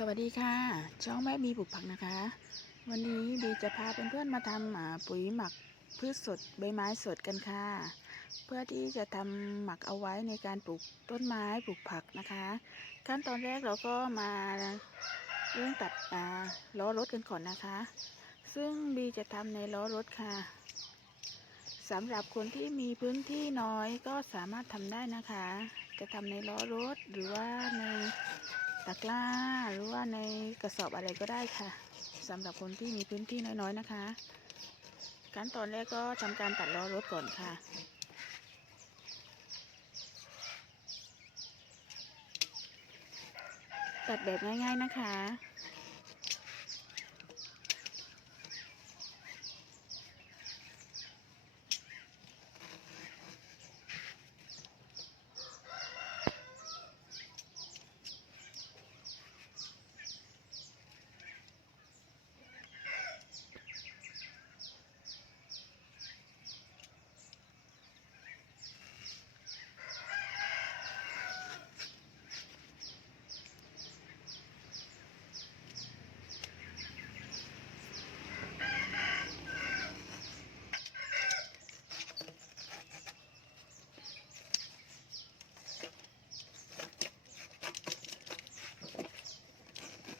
สวัสดีค่ะ ช่องแม่มีปลูกผักนะคะ วันนี้บีจะพาเพื่อนๆมาทำปุ๋ยหมักพืชสดใบไม้สดกันค่ะ เพื่อที่จะทำหมักเอาไว้ในการปลูกต้นไม้ปลูกผักนะคะ ขั้นตอนแรกเราก็มาเรื่องตัดล้อรถกันก่อนนะคะ ซึ่งบีจะทำในล้อรถค่ะสำหรับคนที่มีพื้นที่น้อยก็สามารถทำได้นะคะ จะทำในล้อรถหรือว่าใน ตะกร้าหรือว่าในกระสอบอะไรก็ได้ค่ะสำหรับคนที่มีพื้นที่น้อยๆนะคะขั้นตอนแรกก็ทำการตัดล้อรถก่อนค่ะ ตัดแบบง่ายๆนะคะ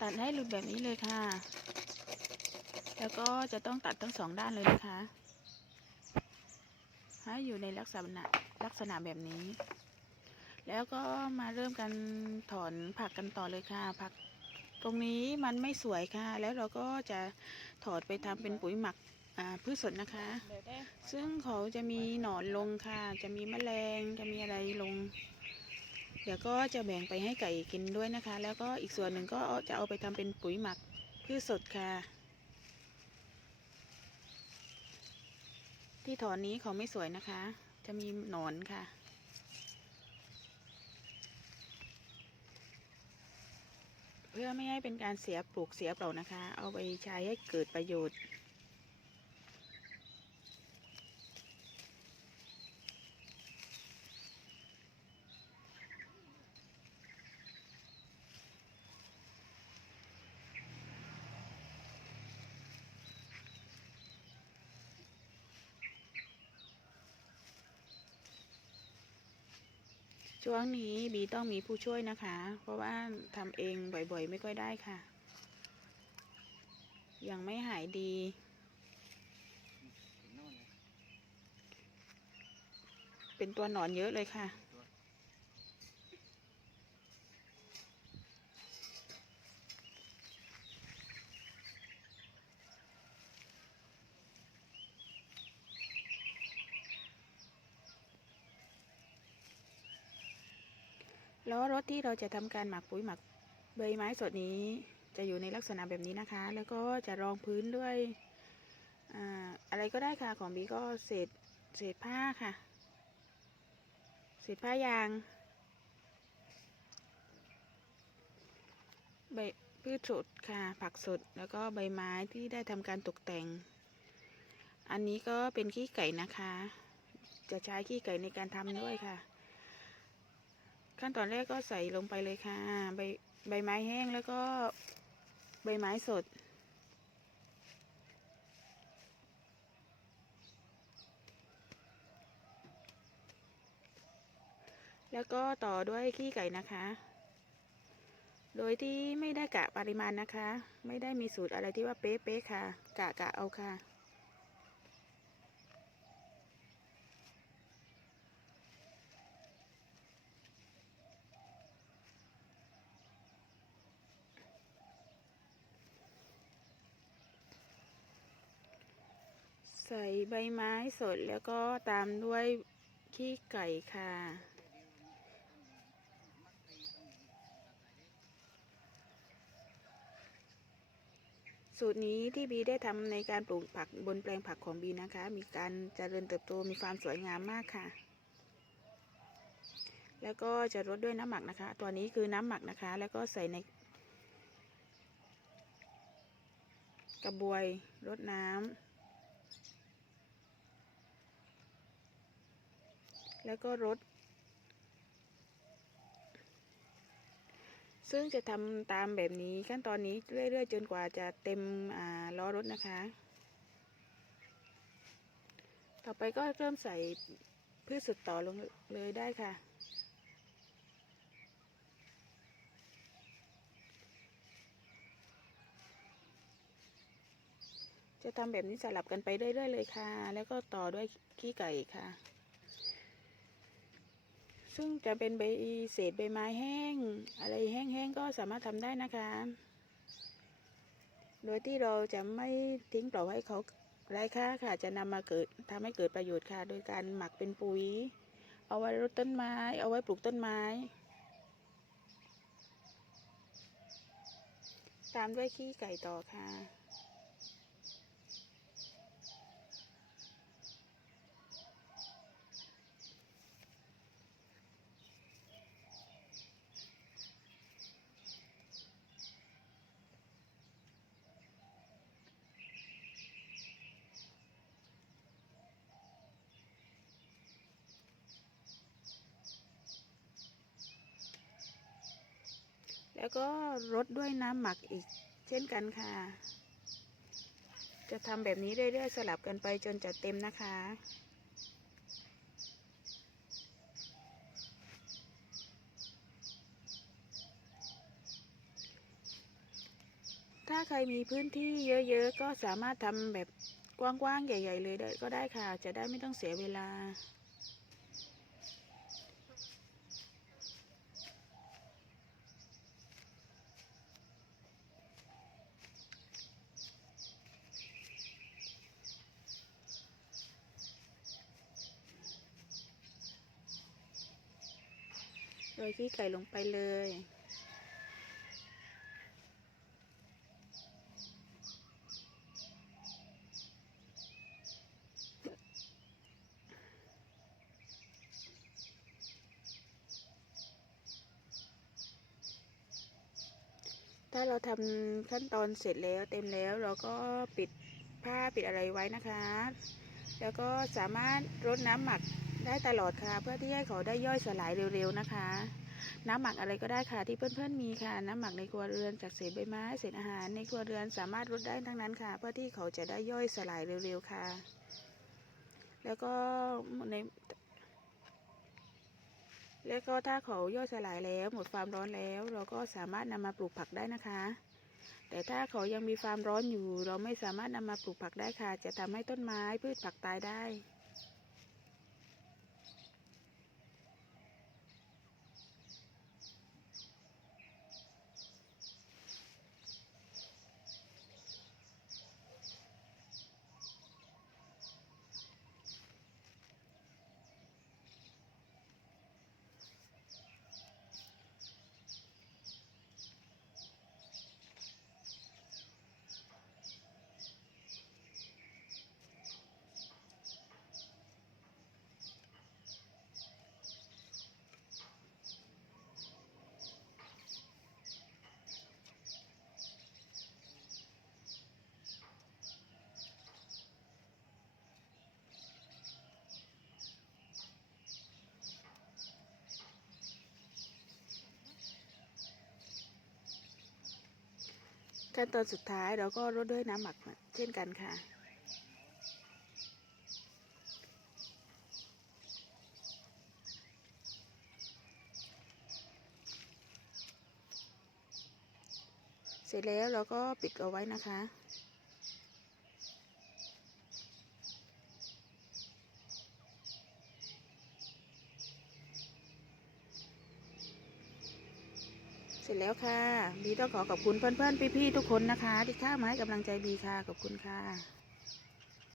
ตัดให้หลุดแบบนี้เลยค่ะ แล้วก็จะต้องตัดทั้งสองด้านเลยนะคะ ให้อยู่ในลักษณะลักษณะแบบนี้ แล้วก็มาเริ่มกันถอนผักกันต่อเลยค่ะ ผักตรงนี้มันไม่สวยค่ะ แล้วเราก็จะถอดไปทำเป็นปุ๋ยหมักอ่าพืชสดนะคะ ซึ่งเขาจะมีหนอนลงค่ะ จะมีแมลง จะมีอะไรลง เดี๋ยวก็จะแบ่งไปให้ไก่กินด้วยนะคะ แล้วก็อีกส่วนหนึ่งก็จะเอาไปทำเป็นปุ๋ยหมักพืชสดค่ะ ที่ถอนนี้เขาไม่สวยนะคะ จะมีหนอนค่ะเพื่อไม่ให้เป็นการเสียปลูกเสียเปล่านะคะ เอาไปใช้ให้เกิดประโยชน์ ช่วงนี้บีต้องมีผู้ช่วยนะคะ เพราะว่าทำเองบ่อยๆ ไม่ค่อยได้ค่ะ ยังไม่หายดี เป็นตัวหนอนเยอะเลยค่ะ ล้อรถที่เราจะทำการหมักปุ๋ยหมักใบไม้สดนี้ จะอยู่ในลักษณะแบบนี้นะคะ แล้วก็จะรองพื้นด้วยอ่าอะไรก็ได้ค่ะของบีก็เศษเศษผ้าค่ะ เศษผ้ายางใบพืชสดค่ะ ผักสดแล้วก็ใบไม้ที่ได้ทำการตกแต่ง อันนี้ก็เป็นขี้ไก่นะคะ จะใช้ขี้ไก่ในการทำด้วยค่ะ ขั้นตอนแรกก็ใส่ลงไปเลยค่ะ ใบใบไม้แห้งแล้วก็ใบไม้สด แล้วก็ต่อด้วยขี้ไก่นะคะ โดยที่ไม่ได้กะปริมาณนะคะ ไม่ได้มีสูตรอะไรที่ว่าเป๊ะๆค่ะ กะกะเอาค่ะ ใส่ใบไม้สดแล้วก็ตามด้วยขี้ไก่ค่ะ สูตรนี้ที่บีได้ทำในการปลูกผักบนแปลงผักของบีนะคะ มีการเจริญเติบโตมีความสวยงามมากค่ะ แล้วก็จะรดด้วยน้ำหมักนะคะ ตัวนี้คือน้ำหมักนะคะ แล้วก็ใส่ใน กระบวยรดน้ำ แล้วก็รดซึ่งจะทำตามแบบนี้ขั้นตอนนี้เรื่อยๆ จนกว่าจะเต็มล้อรถนะคะ ต่อไปก็เริ่มใส่พืชสดต่อลงเลยได้ค่ะ จะทำแบบนี้สลับกันไปเรื่อยๆเลยค่ะ แล้วก็ต่อด้วยขี้ไก่ค่ะ ซึ่งจะเป็นใบเศษใบไม้แห้ง อะไรแห้งๆก็สามารถทำได้นะคะ โดยที่เราจะไม่ทิ้งเปล่าให้เขาไร้ค่าค่ะ จะนำมาเกิดทำให้เกิดประโยชน์ค่ะ โดยการหมักเป็นปุ๋ย เอาไว้รดต้นไม้ เอาไว้ปลูกต้นไม้ ตามด้วยขี้ไก่ต่อค่ะ แล้วก็รดด้วยน้ำหมักอีกเช่นกันค่ะ จะทำแบบนี้เรื่อยๆสลับกันไปจนจะเต็มนะคะถ้าใครมีพื้นที่เยอะๆ ก็สามารถทำแบบกว้างๆ ใหญ่ ๆ เลยได้ก็ได้ค่ะ จะได้ไม่ต้องเสียเวลา โรยขี้ไก่ลงไปเลย ถ้าเราทำขั้นตอนเสร็จแล้วเต็มแล้วเราก็ปิดผ้าปิดอะไรไว้นะคะ แล้วก็สามารถรดน้ำหมัก ได้ตลอดค่ะ เพื่อที่ให้เขาได้ย่อยสลายเร็วๆนะคะ น้ำหมักอะไรก็ได้ค่ะที่เพื่อนๆมีค่ะ น้ำหมักในครัวเรือนจากเศษใบไม้เศษอาหารในครัวเรือนสามารถรดได้ทั้งนั้นค่ะ เพื่อที่เขาจะได้ย่อยสลายเร็วๆค่ะ แล้วก็ในแล้วก็ถ้าเขาย่อยสลายแล้วหมดความร้อนแล้ว เราก็สามารถนำมาปลูกผักได้นะคะ แต่ถ้าเขายังมีความร้อนอยู่ เราไม่สามารถนำมาปลูกผักได้ค่ะ จะทำให้ต้นไม้พืชผักตายได้ ขั้นตอนสุดท้ายเราก็รดด้วยน้ำหมักเช่นกันค่ะ เสร็จแล้วเราก็ปิดเอาไว้นะคะ เสร็จแล้วค่ะบีต้องขอขอบคุณเพื่อนๆพี่ๆทุกคนนะคะ ที่เข้ามาให้กำลังใจบีค่ะขอบคุณค่ะ